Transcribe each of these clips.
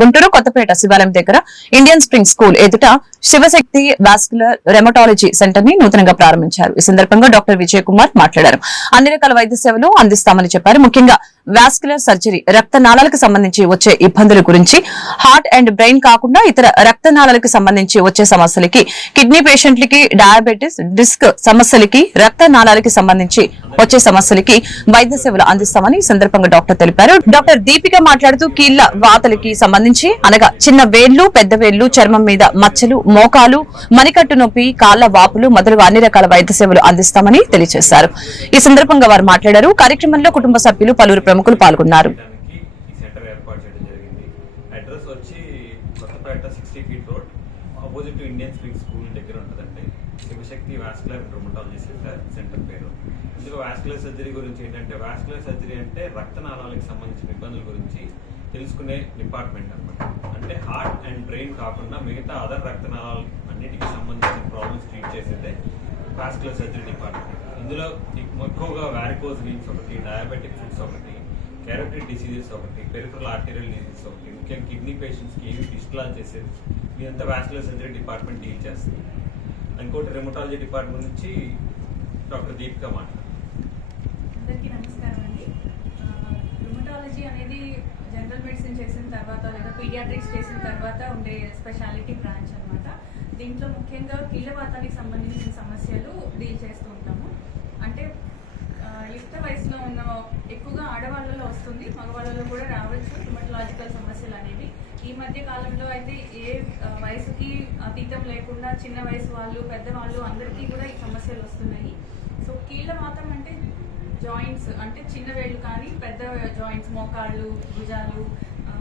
గుంటూరు కొత్తపేట శివాలయం దగ్గర Indian spring school ఎదుట శివశక్తి వాస్కులర్ రెమటాలజీ సెంటర్ ని నూతనంగా ప్రారంభించారు. ఈ సందర్భంగా డాక్టర్ విజయ్ కుమార్ మాట్లాడారు. అన్ని రకాల వైద్య సేవలు అందిస్తామని చెప్పారు. ముఖ్యంగా వాస్కులర్ సర్జరీ, రక్తనాళాలకు సంబంధించి వచ్చే ఇబ్బందుల గురించి, హార్ట్ అండ్ బ్రెయిన్ కాకుండా ఇతర రక్తనాళాలకు సంబంధించి వచ్చే సమస్యలకి, కిడ్నీ పేషెంట్లకి, డయాబెటిస్, డిస్క్ సమస్యలకి, రక్తనాళాలకి సంబంధించి వచ్చే సమస్యలకి వైద్య సేవలు అందిస్తామని ఈ సందర్భంగా డాక్టర్ తెలిపారు. డాక్టర్ దీపిక మాట్లాడుతూ కీళ్ల వాతలకి సంబంధించి అనగా చిన్న వేళ్లు, పెద్ద వేళ్లు, చర్మం మీద మచ్చలు, మోకాలు, మణికట్టు నొప్పి, కాళ్ల వాపులు మొదలగు అన్ని రకాల వైద్య సేవలు అందిస్తామని తెలియజేశారు. ఈ సందర్భంగా వారు మాట్లాడారు. కార్యక్రమంలో కుటుంబ సభ్యులు, పలువురు ప్రముఖులు పాల్గొన్నారు. ఆపోజిట్ ఇండియన్ స్ప్రింగ్ స్కూల్ దగ్గర ఉంటుందండి. శివశక్తి వాస్కులర్ రెమటాలజీ సెంటర్ పేరు. ఇందులో వాస్కులర్ సర్జరీ గురించి ఏంటంటే, వాస్కులర్ సర్జరీ అంటే రక్తనాళాలకు సంబంధించిన ఇబ్బందుల గురించి తెలుసుకునే డిపార్ట్మెంట్ అనమాట. అంటే హార్ట్ అండ్ బ్రెయిన్ కాకుండా మిగతా అదర్ రక్తనాళాలు అన్నిటికీ సంబంధించిన ప్రాబ్లమ్స్ ట్రీట్ చేసేదే వాస్కులర్ సర్జరీ డిపార్ట్మెంట్. ఇందులో ఎక్కువగా వారికోజ్ వెయిన్స్ ఒకటి, డయాబెటిక్ ఫుడ్స్ ఒకటి, క్యారోటిడ్ డిసీజెస్ ఒకటి, పెరిఫరల్ ఆర్టీరియల్ డిసీజెస్ ఒకటి, ముఖ్యంగా కిడ్నీ పేషెంట్స్కి ఏవి డిస్లాల్ చేసేది ఇదంతా వాస్కులర్ సర్జరీ డిపార్ట్మెంట్ డీల్ చేస్తుంది. ఇంకోటి రెమటాలజీ డిపార్ట్మెంట్ నుంచి డాక్టర్ దీపిక మాట్లాడారు. అందరికీ నమస్కారం అండి. రుమటాలజీ అనేది జనరల్ మెడిసిన్ చేసిన తర్వాత లేదా పీడియాట్రిక్స్ చేసిన తర్వాత ఉండే స్పెషాలిటీ బ్రాంచ్ అనమాట. దీంట్లో ముఖ్యంగా కీళ్ళవాతానికి సంబంధించిన సమస్యలు డీల్ చేస్తూ ఉంటాము. అంటే యుక్త వయసులో ఉన్న ఎక్కువగా ఆడవాళ్ళలో వస్తుంది, మగవాళ్ళలో కూడా రావచ్చు రుమటలాజికల్ సమస్యలు అనేవి. ఈ మధ్య కాలంలో అయితే ఏ వయసుకి అతీతం లేకుండా చిన్న వయసు వాళ్ళు, పెద్దవాళ్ళు అందరికీ కూడా ఈ సమస్యలు వస్తున్నాయి. సో కీళ్ళవాతం అంటే జాయింట్స్, అంటే చిన్న వేళ్ళు కానీ పెద్ద జాయింట్స్, మోకాళ్ళు, భుజాలు,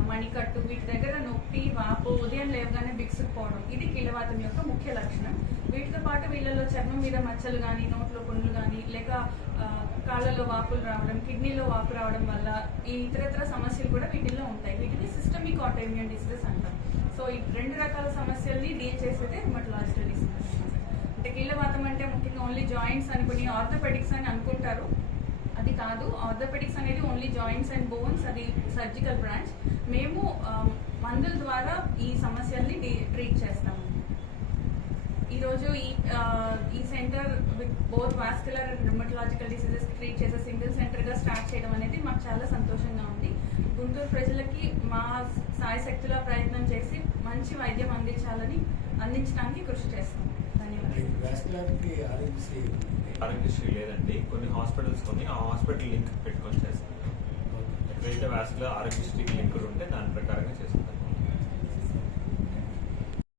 మణికట్టు, వీటి దగ్గర నొప్పి, వాపు, ఉదయం లేవగానే బిగుసుకుపోవడం, ఇది కీళ్ళవాతం యొక్క ముఖ్య లక్షణం. వీటితో పాటు వీళ్ళలో చర్మం మీద మచ్చలు కానీ, నోట్లో పుండ్లు కానీ, లేక కాళ్ళలో వాపులు రావడం, కిడ్నీలో వాపు రావడం వల్ల ఈ ఇతరత్ర సమస్యలు కూడా వీటిల్లో ఉంటాయి. వీటిని సిస్టమిక్ ఆటోఇమ్యూన్ డిసీజెస్ అంటాం. సో ఈ రెండు రకాల సమస్యల్ని డీల్ చేసేదే రుమటలాజికల్ డిసీజెస్. అంటే కీళ్ళవాతం అంటే ముఖ్యంగా ఓన్లీ జాయింట్స్ అనుకుని ఆర్థోపెడిక్స్ అని అనుకుంటారు. అది కాదు. ఆర్థోపెడిక్స్ అనేది ఓన్లీ జాయింట్స్ అండ్ బోన్స్, అది సర్జికల్ బ్రాంచ్. మేము మందుల ద్వారా ఈ సమస్యల్ని ట్రీట్ చేస్తాము. ఈరోజు ఈ centre with both vascular and rheumatological diseases treat చేసే సింగిల్ సెంటర్గా స్టార్ట్ చేయడం అనేది మాకు చాలా సంతోషంగా ఉంది. గుంటూరు ప్రజలకి మా సాయశక్తుల ప్రయత్నం చేసి మంచి వైద్యం అందించడానికి కృషి చేస్తాం. ధన్యవాదాలు. ఆరోగ్యశ్రీ లేదండి, కొన్ని హాస్పిటల్స్ ఆ హాస్పిటల్ లింక్ పెట్టుకొని చేస్తాం. ఎక్కడైతే వాస్కులర్ ఆరోగ్యశ్రీకి లింక్ ఉంటే దాని ప్రకారంగా చేస్తాం.